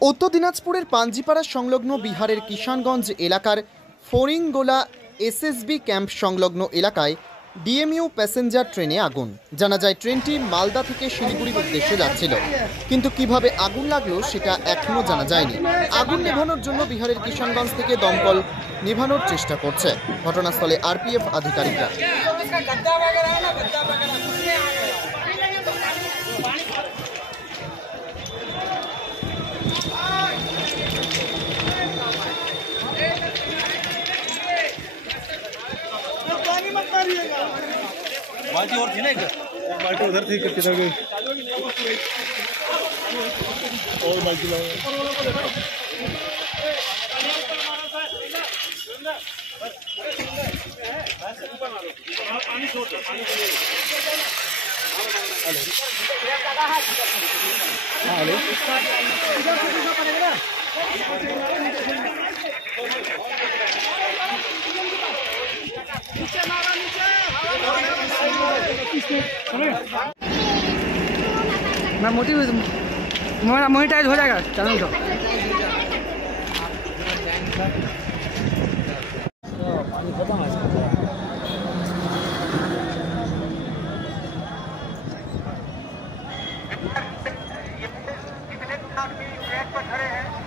उत्तर दिनाजपुरेर पांजीपाड़ा संलग्न बिहारेर किषानगंज एलाकार फरिंगोला एसएसबी कैम्प संलग्न एलाकाय ডিএমইউ প্যাসেঞ্জার ট্রেনে আগুন। জানা যায় ট্রেনটি মালদা থেকে শিলিগুড়ির উদ্দেশ্যে যাচ্ছিল, কিন্তু কিভাবে আগুন লাগলো সেটা এখনো জানা যায়নি। আগুন নেভানোর জন্য বিহারের কিষানগঞ্জ থেকে দমকল নেভানোর চেষ্টা করছে। ঘটনাস্থলে আরপিএফ আধিকারিকরা। बाल्टी और थी ना, एक बाल्टी उधर थी, किधर गई? और बाल्टी लाओ। मैं मोनेटाइज हो जाएगा चैनल तो। पानी खत्म है। कितने आदमी ट्रैक पर खड़े हैं।